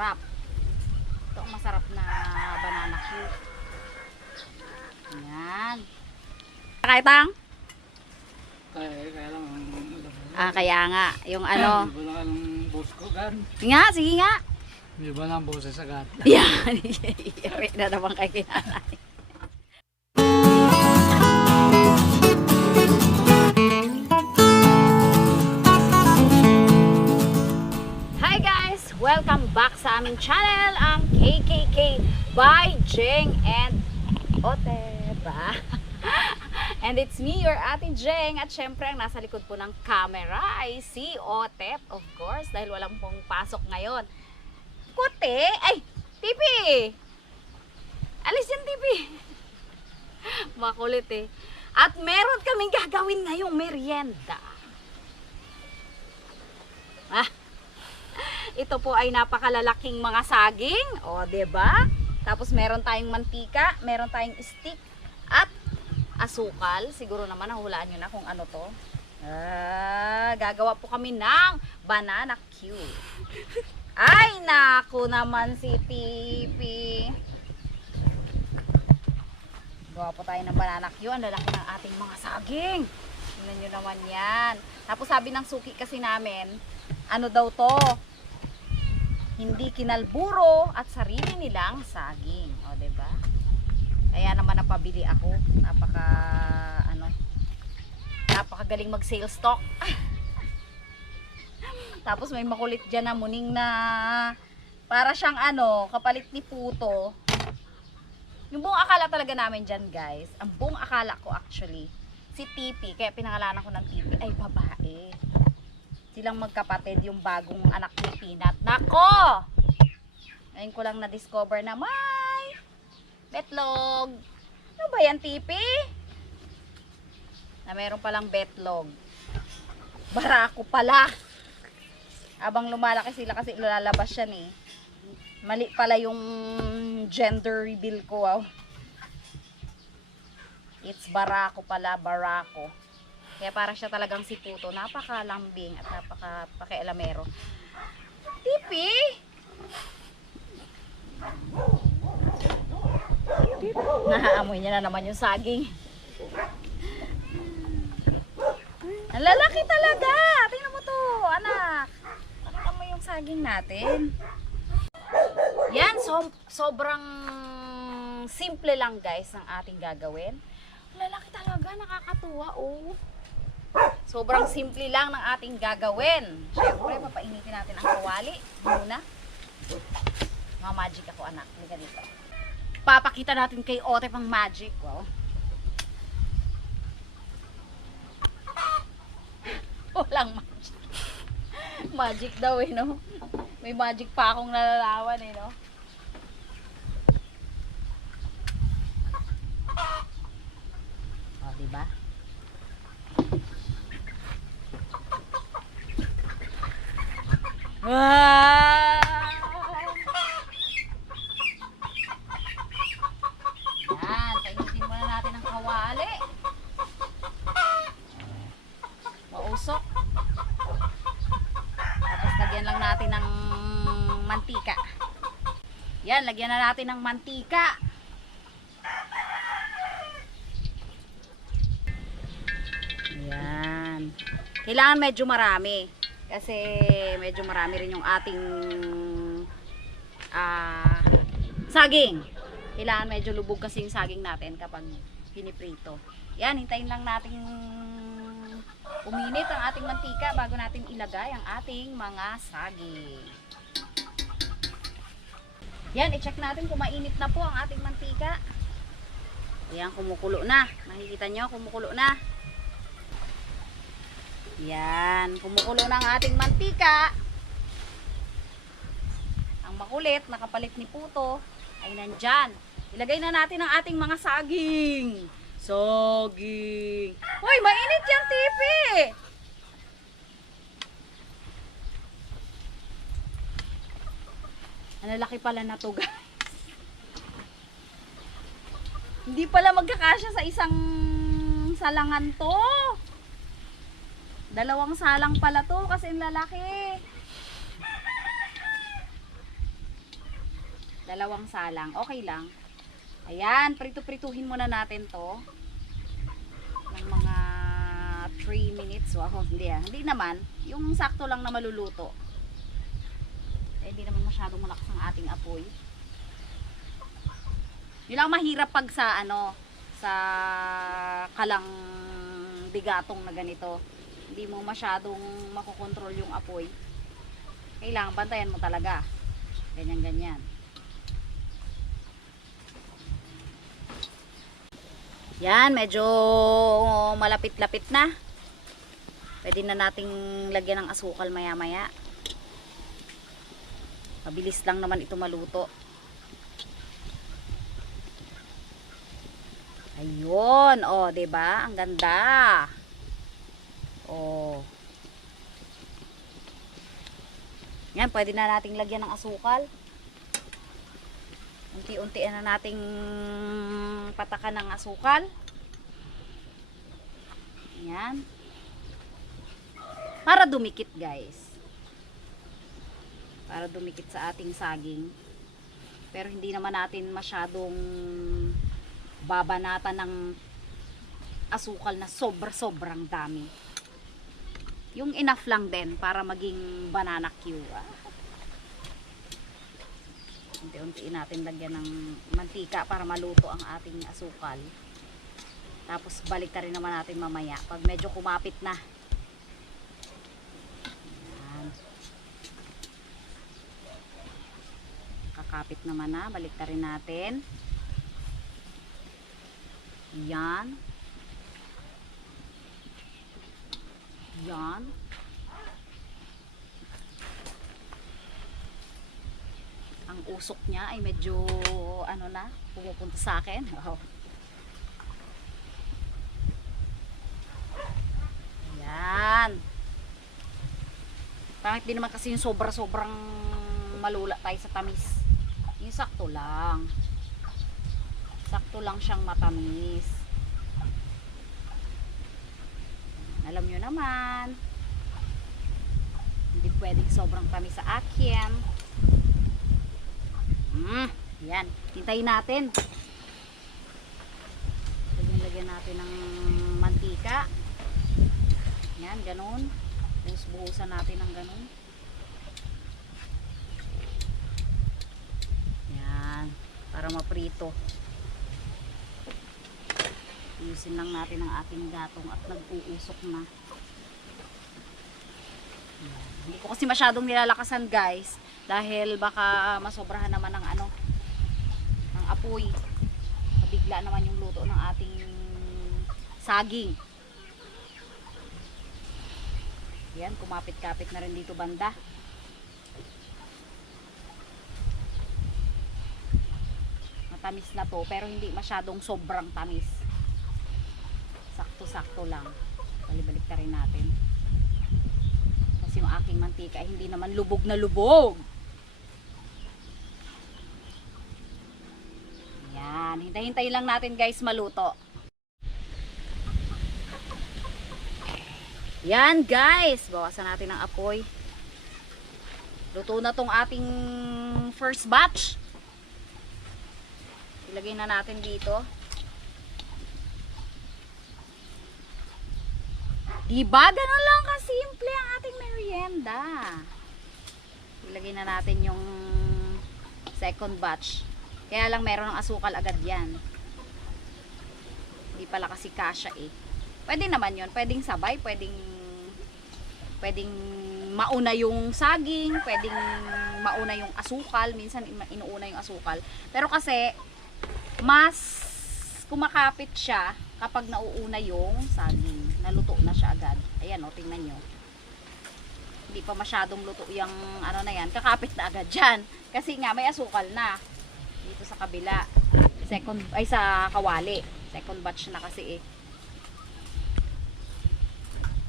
masarap. Ito ang masarap na banana cue. Yan. Kaya tang? Kaya, kaya lang ang Ah, kaya nga. Yung ano. Iba lang ang boss ko, gan. Nga, sige nga. Iba lang ang boses agad. Yan. Wait na naman kay kinanay. Welcome back sa aming channel, ang KKK by Jeng and Oteba. and it's me, your Ate Jeng. At syempre, ang nasa likod po ng camera ay si Otep, of course, dahil walang pong pasok ngayon. Puti? Ay, Tipi! Alis yan, Tipi! Makulit eh. At meron kaming gagawin ngayong merienda. Ah, ito po ay napakalalaking mga saging. O, ba? Tapos meron tayong mantika, meron tayong stick at asukal. Siguro naman nahulaan nyo na kung ano to. Ah, gagawa po kami ng banana cue. Ay, naku naman si Tipi. Gawa po tayo ng banana cue. Ang lalaki ng ating mga saging. Tingnan nyo naman yan. Tapos sabi ng suki kasi namin, ano daw to? Hindi kinalburo at sarili nilang saging. O, ba? Kaya naman napabili ako. Napaka ano napakagaling mag sales stock. Tapos may makulit dyan na muning na para siyang ano, kapalit ni puto. Yung buong akala talaga namin dyan guys, ang buong akala ko actually, si Tipi, kaya pinangalanan ko ng Tipi, ay babae. Silang magkapatid yung bagong anak ni Peanut. Nako! Ngayon ko lang na-discover na may betlog. Ano ba yan, Tipi? Na meron palang betlog. Barako pala. Abang lumalaki sila kasi lalabas yan eh. Mali pala yung gender reveal ko. Wow. It's barako pala, barako. Kaya para siya talagang si Puto. Napakalambing at napaka pakialamero. Tipi! Nahaamoy niya na naman yung saging. Ang lalaki talaga! Tingnan mo to, anak. Pakita mo yung saging natin. Yan, so, sobrang simple lang guys ng ating gagawin. Ang lalaki talaga, nakakatuwa oh. Sobrang simple lang ng ating gagawin. Siyempre, papainitin natin ang kawali muna. Mga magic ako anak, hindi dito. Papakita natin kay Ote pang magic. Wow. Walang magic. magic daw eh, no? May magic pa akong nalalawan eh, no? O, oh, diba? Yan, painitin muna natin ang kawali. Mausok. Tapos lagyan lang natin ng mantika. Yan, lagyan na natin ng mantika. Yan. Kailangan medyo marami. Kasi medyo marami rin yung ating ah saging. Kailangan medyo lubog kasi yung saging natin kapag piniprito. Yan, hintayin lang natin uminit ang ating mantika bago natin ilagay ang ating mga saging. Yan, i-check natin kung mainit na po ang ating mantika. Yan, kumukulo na. Makikita nyo, kumukulo na. Yan, kumukulo ang ating mantika. Ang makulit, nakapalit ni Puto, ay nandyan. Ilagay na natin ang ating mga saging. Saging. Hoy, mainit yung tipi. Ang lalaki pala na to, guys. Hindi pala magkakasya sa isang salangan to. Dalawang salang pala to kasi ang lalaki. Dalawang salang. Okay lang. Ayan, prito-prituhin muna natin to. Ng mga 3 minutes. Wow, hindi ah. Hindi naman. Yung sakto lang na maluluto. Eh, hindi naman masyadong malakas ang ating apoy. Yun lang mahirap pag sa ano, sa kalang bigatong na ganito. Hindi mo masyadong makokontrol yung apoy. Kailangan bantayan mo talaga. Ganyan, ganyan. Yan, medyo malapit-lapit na. Pwede na nating lagyan ng asukal maya-maya. Mabilis lang naman ito maluto. Ayun, oh, ba? Ang ganda. Oh. Yan, pwede na nating lagyan ng asukal. Unti-unti na nating patakan ng asukal. Yan. Para dumikit, guys. Para dumikit sa ating saging. Pero hindi naman natin masyadong babanatan ng asukal na sobra-sobrang dami. Yung enough lang din para maging banana Q. Ah. Unti-unti natin lagyan ng mantika para maluto ang ating asukal. Tapos balik rin naman natin mamaya pag medyo kumapit na. Yan. Kakapit naman na, balik rin natin. Yan. Yan. Ang usok niya ay medyo ano na, pumupunta sa akin. Oh. Yan. Pangit din naman kasi yung sobra-sobrang malula tayo sa tamis. Yung sakto lang. Sakto lang siyang matamis. Alam nyo naman. Hindi pwedeng sobrang tamis sa akin. Mm, yan. Hintayin natin. Lagyan, natin ng mantika. Yan, ganun. Tapos buhusan natin ng ganun. Yan. Para maprito. Ayusin lang natin ang ating gatong at nag-uusok na. Hindi ko kasi masyadong nilalakasan guys dahil baka masobrahan naman ng ano ng apoy. Mabigla naman yung luto ng ating saging. Yan, kumapit-kapit na rin dito banda. Matamis na to pero hindi masyadong sobrang tamis sakto-sakto lang. Balibalik ka rin natin. Kasi yung aking mantika ay hindi naman lubog na lubog. Yan. Hintay-hintay lang natin guys maluto. Yan guys. Bawasan natin ang apoy. Luto na tong ating first batch. Ilagay na natin dito. Diba? Ganun lang kasimple ang ating merienda. Ilagay na natin yung second batch. Kaya lang meron ng asukal agad yan. Hindi pala kasi kasha eh. Pwede naman yon Pwedeng sabay. Pwedeng pwedeng mauna yung saging. Pwedeng mauna yung asukal. Minsan inuuna yung asukal. Pero kasi mas kumakapit siya kapag nauuna yung saging. Naluto na siya agad. Ayan o, tingnan nyo. Hindi pa masyadong luto yung ano na yan. Kakapit na agad dyan. Kasi nga may asukal na. Dito sa kabila. Second, ay sa kawali. Second batch na kasi eh.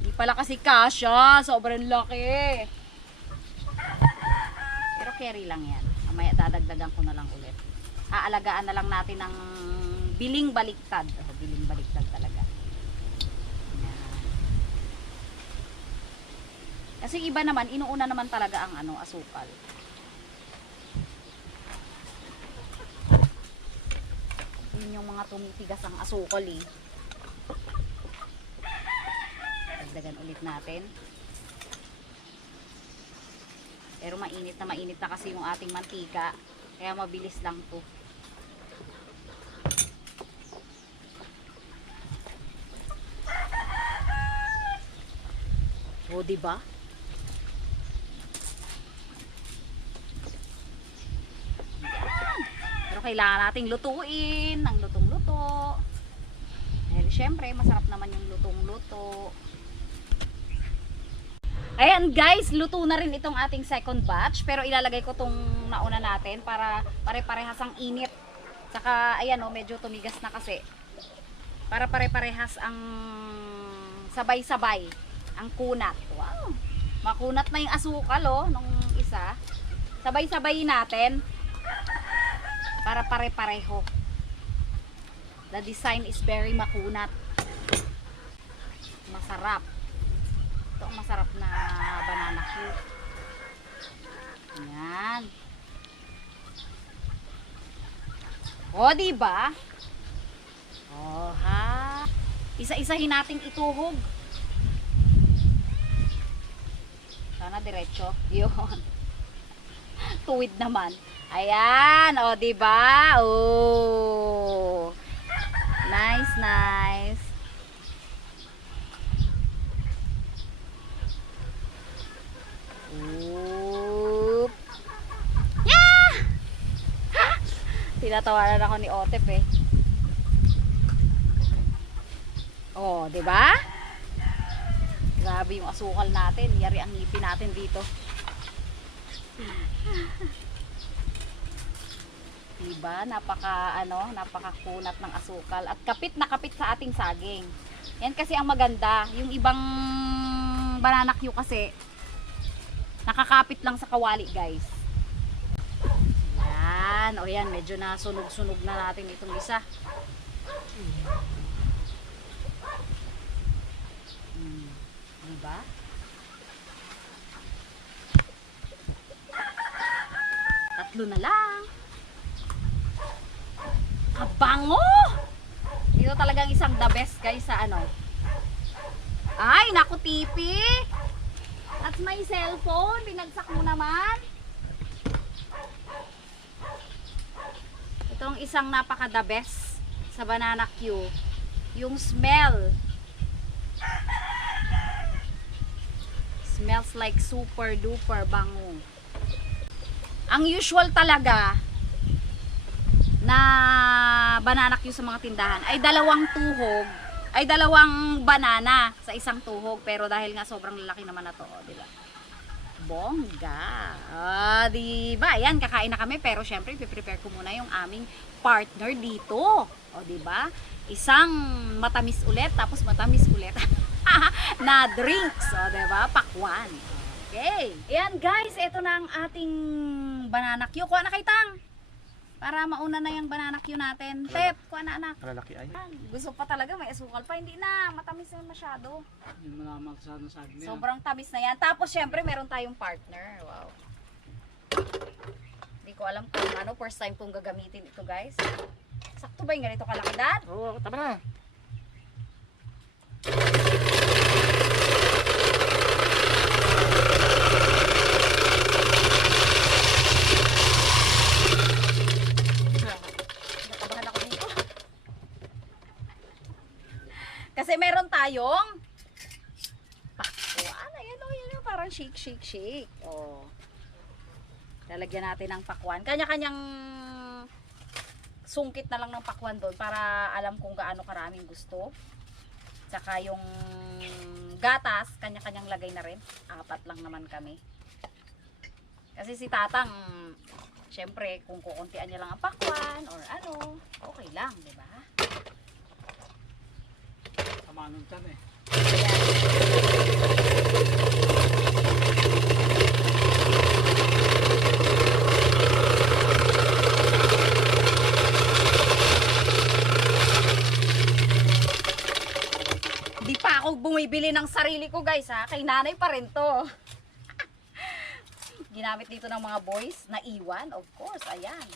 Hindi pala kasi kasha. Sobrang laki. Pero carry lang yan. Mamaya dadagdagan ko na lang ulit. Aalagaan na lang natin ng biling baliktad. Oh, biling baliktad talaga. Kasi iba naman, inuuna naman talaga ang ano, asukal. Yun yung mga tumitigas ang asukal eh. Dagdagan ulit natin. Pero mainit na mainit na kasi yung ating mantika. Kaya mabilis lang to. O, di ba? Pero kailangan nating lutuin ng lutong-luto. Dahil syempre, masarap naman yung lutong-luto. Ayan guys, luto na rin itong ating second batch. Pero ilalagay ko tong nauna natin para pare-parehas ang init. Saka, ayan o, medyo tumigas na kasi. Para pare-parehas ang sabay-sabay ang kunat. Wow! Makunat na yung asukal oh, nung isa. Sabay-sabay natin para pare-pareho. The design is very makunat. Masarap. Ito masarap na banana cue. Yan. O, di ba? Oh, ha? Isa-isahin nating ituhog. Sana diretso. Yun. Tuwid naman. Ayan, o, di ba? Oh. Nice, nice. Oop. Yeah! Tinatawanan ako ni Otep eh. Oh, 'di ba? Grabe yung asukal natin. Yari ang ngipin natin dito. Diba? Napaka ano, napakakunat ng asukal at kapit na kapit sa ating saging. Yan kasi ang maganda. Yung ibang banana Q kasi nakakapit lang sa kawali, guys. Yan, o yan, medyo na sunog-sunog na natin itong isa. Diba? Tatlo na lang. Kabango! Ito talagang isang the best guys sa ano. Ay, naku tipi! At may cellphone, binagsak mo naman. Ito ang isang napaka the best sa banana Q. Yung smell. Smells like super duper bango. Ang usual talaga na banana Q sa mga tindahan ay dalawang tuhog ay dalawang banana sa isang tuhog pero dahil nga sobrang lalaki naman na to, oh, di ba? Bongga. Ah, di ba? Kakain na kami pero syempre i-prepare ko muna yung aming partner dito. O, di ba? Isang matamis ulit tapos matamis ulit na drinks, o, di ba? Pakwan. Okay. Ayan guys, ito na ang ating banana Q. Kuha na kay Tang. Para mauna na yung banana Q natin. Tep, kuha na anak. Malalaki ay. Gusto pa talaga, may asukal pa. Hindi na, matamis na masyado. Yung malamang sa ano saging na. Sobrang tamis na yan. Tapos, syempre, meron tayong partner. Wow. Hindi ko alam kung ano, first time kong gagamitin ito, guys. Sakto ba yung ganito kalaki, Dad? Oo, tama na. Nakabahan ako dito. Kasi meron tayong pakwan. Ayan o, yan o. Parang shake, shake, shake. O. Lalagyan natin ng pakwan. Kanya-kanyang sungkit na lang ng pakwan doon para alam kung gaano karaming gusto. Tsaka yung gatas, kanya-kanyang lagay na rin. Apat lang naman kami. Kasi si Tatang, syempre, kung kukuntian niya lang ang pakwan or ano, okay lang, di ba? Sama nung tan eh. Di pa ako bumibili ng sarili ko guys ha. Kay nanay pa rin to. Ginamit dito ng mga boys na iwan. Of course, ayan.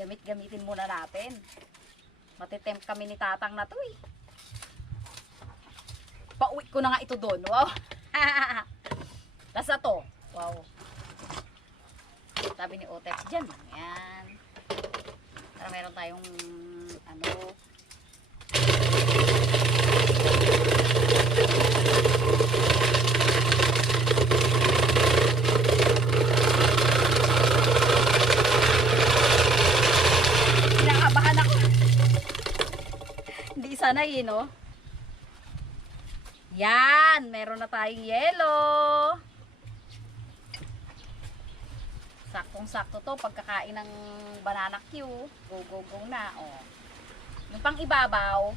Gamit-gamitin muna natin. Matitempt kami ni tatang na to eh. Pauwi ko na nga ito doon. Wow. Lasa to. Wow. Sabi ni Otep, dyan yan. Para meron tayong ano. Kinakabahan ako. Hindi sanay eh, no? Yan, meron na tayong yellow. Saktong-sakto to pagkakain ng banana Q. Go, go, go na. Oh. Yung pang ibabaw,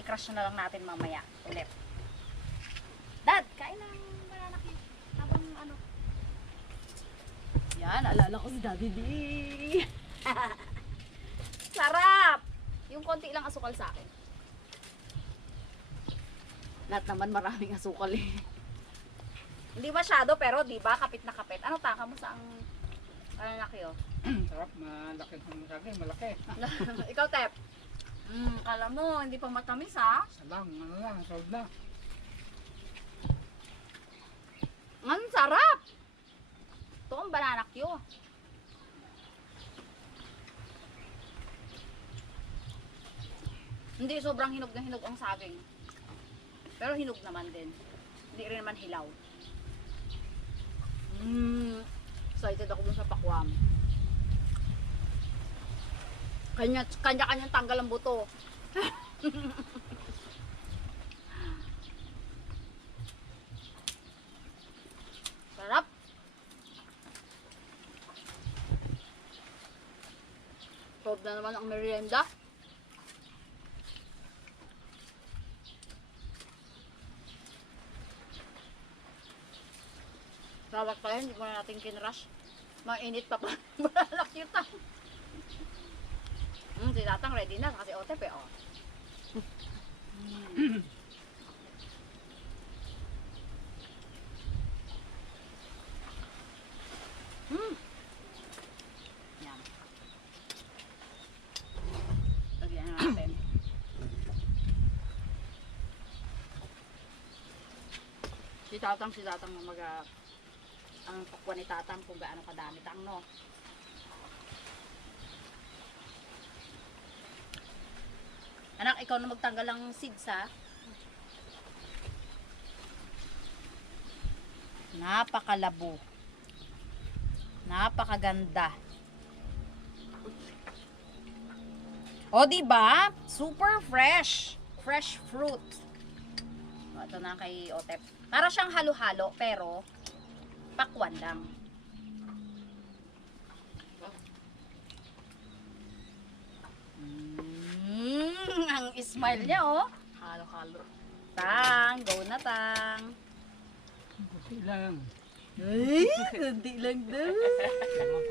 i-crush na lang natin mamaya ulit. Dad, kain ng banana Q. Habang ano. Yan, alala ko si Daddy D. Sarap! Yung konti lang asukal sa akin. Lahat naman maraming asukal eh. Hindi masyado pero di ba kapit na kapit. Ano taka mo sa ang ano na kayo? Sarap, malaki ng saging, malaki. Ikaw Tep. Mm, kala mo hindi pa matamis ha? Salang, ano lang, sold na. Ang sarap! Ito ang banana Q. Hindi sobrang hinog na hinog ang saging. Pero hinog naman din. Hindi rin naman hilaw. Mm, excited ako dun sa pakwam. Kanya, kanya-kanyang tanggal ang buto. Sarap. Sob na naman ang merienda. Tawag pa yan, hindi mo na natin kinrush. Mainit pa pa. Balak yun ta. Hmm, si tatang ready na kasi OTP oh. Hmm. Yan. Lagyan na natin. si tatang, si tatang mag ang pakwan ni tatang kung gaano kadami tang no. Anak, ikaw na magtanggal ng seeds ha. Napakalabo. Napakaganda. O, di ba? Super fresh. Fresh fruit. Ito na kay Otep. Para siyang halo-halo, pero pakwan lang. Mm, ang smile niya, oh. Halo-halo. Tang, go na, Tang. Kunti lang. Ay, kunti lang daw.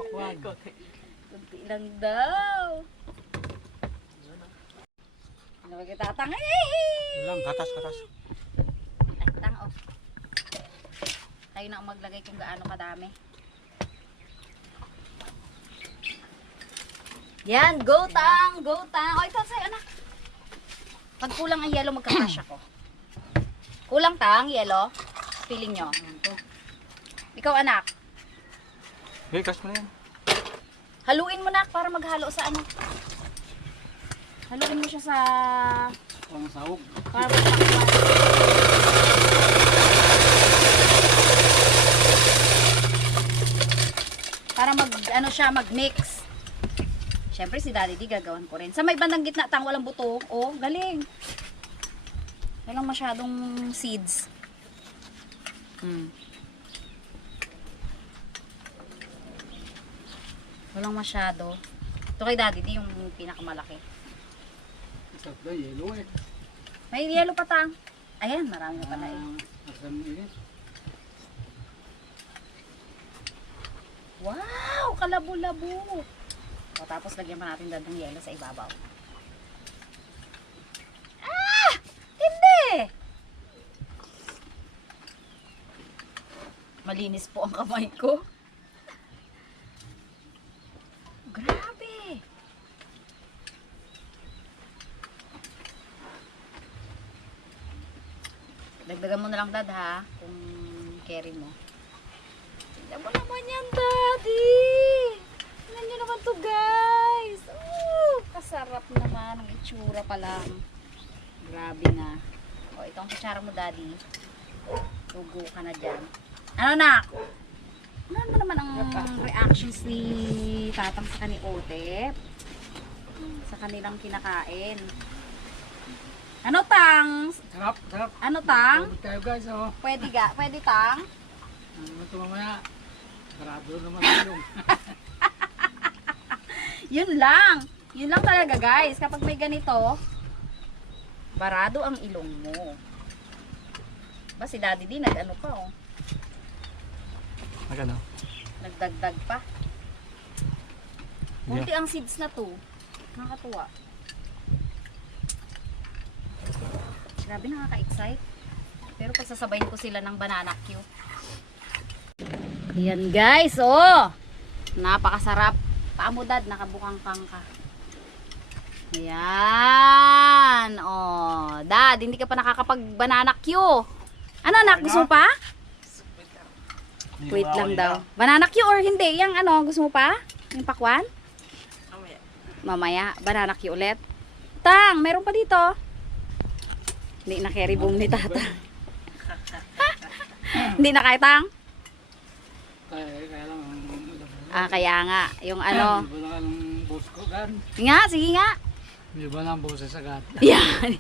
Pakwan. Kunti lang daw. Ano ba kita tang? Ay! Lang, katas, katas. Ay, tang, oh. Tayo na maglagay kung gaano kadami. Yan, go tang, go tang. O, ito sa'yo, anak. Pag kulang ang yellow, magkakash ako. Kulang tang, yellow. Feeling nyo. Ikaw, anak. Hey, kas mo na yan. Haluin mo na para maghalo sa ano. Haluin mo siya sa Pang sahog. para magpakwan. Para mag ano siya mag-mix. Siyempre si Daddy di gagawan ko rin. Sa may bandang gitna tang walang buto. Oh, galing. Walang masyadong seeds. Hmm. Walang masyado. Ito kay Daddy di yung pinakamalaki. Sarap daw, yellow eh. May yellow pa tang. Ayan, marami na pala eh. Wow! Kalabo-labo! O, tapos lagyan pa natin dad ng yelo sa ibabaw. Ah! Hindi! Malinis po ang kamay ko. Grabe! Dagdagan mo na lang dad ha, kung carry mo. Tignan mo naman yan, daddy! Tignan nyo naman to, guys! Ooh, kasarap naman. Ang itsura pa lang. Grabe nga. O, itong kutsara mo, daddy. Tugo ka na dyan. Ano, nak? Ano mo naman ang reactions ni tatang sa kani Otep? Sa kanilang kinakain. Ano, tang? Sarap, sarap. Ano, tang? Pagod tayo guys, oh. Pwede ga? Pwede, tang? Ano ito mamaya? Sarado naman ilong. Yun lang. Yun lang talaga, guys. Kapag may ganito, barado ang ilong mo. Ba, si daddy din, nag-ano pa, oh. Magano? Nagdagdag pa. Kunti ang seeds na to. Nakakatuwa. Grabe nakaka-excite. Pero pagsasabayin ko sila ng banana Q. Ayan guys, oh! Napakasarap. Paamudad, nakabukang kang ka. Ayan. Oh, dad, hindi ka pa nakakapag banana Q. Ano nak, gusto mo pa? Wait lang daw. Banana Q or hindi? Yang ano, gusto mo pa? Yung pakwan? Mamaya. Mamaya. Banana Q ulit. Tang, meron pa dito. Hindi na carry boom ni tata. hindi na kaya tang? Kaya, kaya lang ang Ah, kaya nga. Yung ano. Iba na ang boss ko, gan. Nga, sige nga. Iba na ang boses agad. Yan.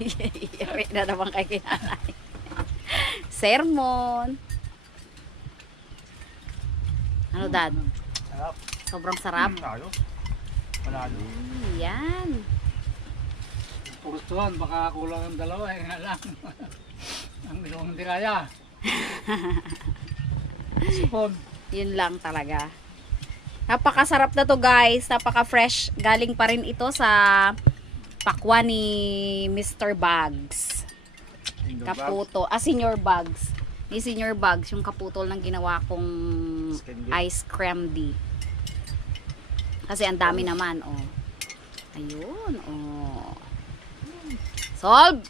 Yari na naman kay kinanay. Sermon. Ano, dad? Sarap. Sobrang sarap. Ayos. Panalo. Mm, Yan. Pugustuhan, baka kulang ang dalawa, eh nga lang. ang ilong hindi kaya. Sipon. Yun lang talaga. Napakasarap na to guys. Napaka-fresh. Galing pa rin ito sa pakwa ni Mr. Bugs. Kaputo. Ah, Senior Bugs. Ni Senior Bugs. Yung kaputol ng ginawa kong ice cream D. Kasi ang dami naman. Oh. Ayun. Oh. Solve.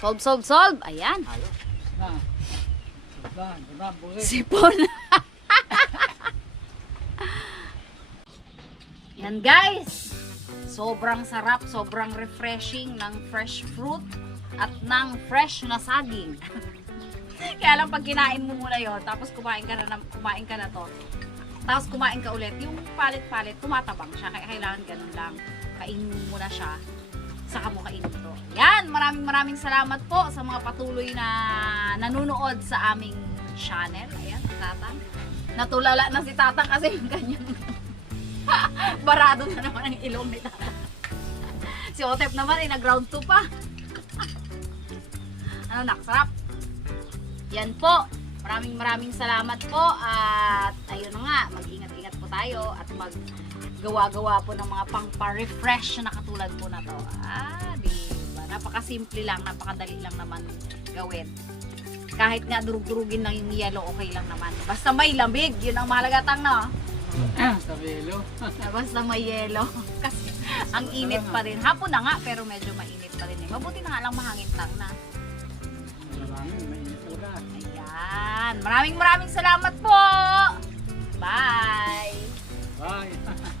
Solve, solve, solve. Ayan. Boses. Sipon. Yan guys. Sobrang sarap, sobrang refreshing ng fresh fruit at ng fresh na saging. Kaya lang pag kinain mo muna yon, tapos kumain ka na, kumain ka na to. Tapos kumain ka ulit, yung palit-palit, tumatabang siya. Kaya kailangan ganun lang. Kainin mo muna siya. Saka mo kainin to. Yan, maraming maraming salamat po sa mga patuloy na nanonood sa aming channel. Ayan, Tatang. Natulala na si Tatang kasi yung kanyang barado na naman ang ilong ni si Otep naman ay nag-round 2 pa. ano nak, sarap. Yan po. Maraming maraming salamat po at ayun na nga, mag-ingat-ingat po tayo at mag gawa-gawa po ng mga pang-refresh na katulad po na to. Ah, di ba? Napakasimple lang, napakadali lang naman gawin. Kahit nga durug-durugin lang yung yellow, okay lang naman. Basta may lamig, yun ang mahalaga tang no? Ah. Basta may yelo. Basta may yelo. Kasi ang init pa rin. Hapon na nga, pero medyo mainit pa rin. Eh. Mabuti na nga lang mahangin lang na. Ayan. Maraming maraming salamat po. Bye. Bye.